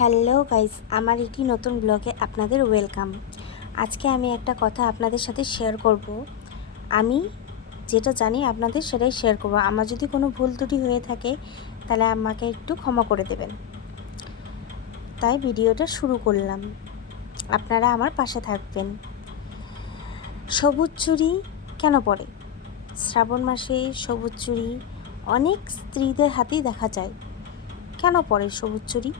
Hello guys, আমার একটি নতুন ব্লগে আপনাদের ওয়েলকাম। আজকে আমি একটা কথা আপনাদের সাথে শেয়ার করব। আমি যেটা জানি আপনাদের সেটাই শেয়ার করব। আমার যদি কোনো ভুল ত্রুটি হয়ে থাকে তাহলে আমাকে একটু ক্ষমা করে দেবেন। তাই ভিডিওটা শুরু করলাম, আপনারা আমার পাশে থাকবেন। সবুজ চুড়ি কেন পরে? শ্রাবণ মাসে সবুজ চুড়ি অনেক স্ত্রীদের হাতেই দেখা যায়। কেন পরে সবুজ চুড়ি?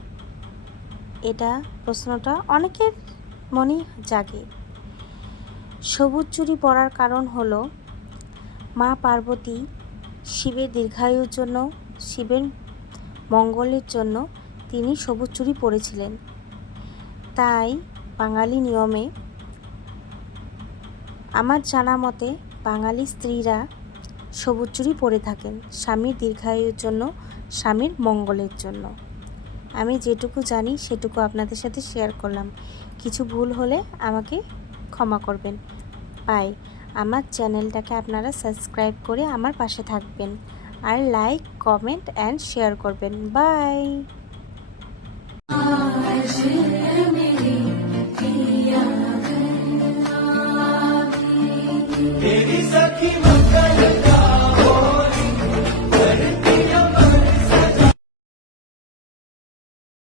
এটা প্রশ্নটা অনেকের মনে জাগে। সবুজ চুড়ি পরার কারণ হলো মা পার্বতী শিবের দীর্ঘায়ুর জন্য, শিবের মঙ্গলের জন্য তিনি সবুজ চুড়ি পরেছিলেন। তাই বাঙালি নিয়মে, আমার জানা মতে, বাঙালি স্ত্রীরা সবুজ চুড়ি পরে থাকেন স্বামীর দীর্ঘায়ুর জন্য, স্বামীর মঙ্গলের জন্য। আমি যেটুকু জানি সেটুকু আপনাদের সাথে শেয়ার করলাম। কিছু ভুল হলে আমাকে ক্ষমা করবেন। বাই। আমার চ্যানেলটাকে আপনারা সাবস্ক্রাইব করে আমার পাশে থাকবেন, আর লাইক, কমেন্ট অ্যান্ড শেয়ার করবেন। বাই।